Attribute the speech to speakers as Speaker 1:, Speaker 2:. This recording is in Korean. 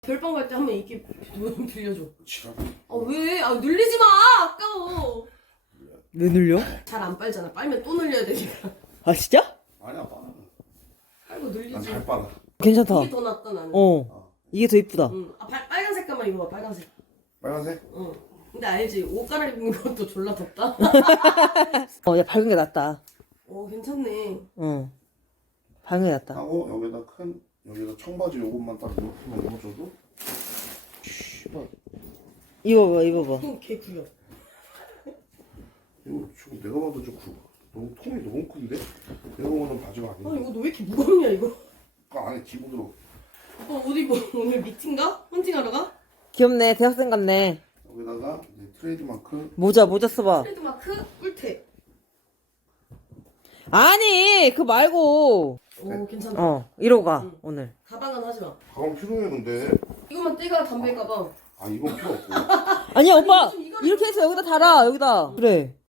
Speaker 1: 별방 갈 때 한번 이렇게 빌려줘.
Speaker 2: 지랄.
Speaker 1: 왜? 늘리지 마! 아까워.
Speaker 3: 왜 눌려?
Speaker 1: 잘 안 빨잖아. 빨면 또 늘려야 되니까.
Speaker 3: 아 진짜?
Speaker 2: 아니야 빨아.
Speaker 1: 빨고 늘리지.
Speaker 2: 난 잘 빨아.
Speaker 3: 괜찮다.
Speaker 1: 이게 더 낫다 나는.
Speaker 3: 이게 더 이쁘다.
Speaker 1: 응. 빨간 색깔만 입어봐. 빨간색.
Speaker 2: 빨간색?
Speaker 1: 응. 근데 알지? 옷 갈아입는 것도 졸라 덥다.
Speaker 3: 야 밝은 게 낫다.
Speaker 1: 괜찮네.
Speaker 3: 밝은 게 낫다.
Speaker 2: 하고 여기다 청바지 요것만 딱 이렇게만 입어줘도. 씨발.
Speaker 3: 입어봐 입어봐.
Speaker 1: 개 구려.
Speaker 2: 이거 지금 내가 봐도 너무 통이 너무 큰데? 내가 보는 바지가 아닌데.
Speaker 1: 이거 너 왜 이렇게 무겁냐 이거?
Speaker 2: 그 안에 기본으로
Speaker 1: 오빠 옷 입어. 오늘 미팅가? 헌팅하러 가?
Speaker 3: 귀엽네. 대학생 같네.
Speaker 2: 여기다가 이제 트레이드마크.
Speaker 3: 모자 써봐.
Speaker 1: 트레이드마크 꿀팁.
Speaker 3: 아니 그거 말고.
Speaker 1: 괜찮다.
Speaker 3: 이러고 가 오늘.
Speaker 1: 가방은 하지 마.
Speaker 2: 가방 필요해 근데.
Speaker 1: 이것만 떼가 담배 가방.
Speaker 2: 이건 필요 없고.
Speaker 3: 아니야 오빠
Speaker 1: 요즘 이거를-
Speaker 3: 이렇게 해서 여기다 달아 여기다. 그래.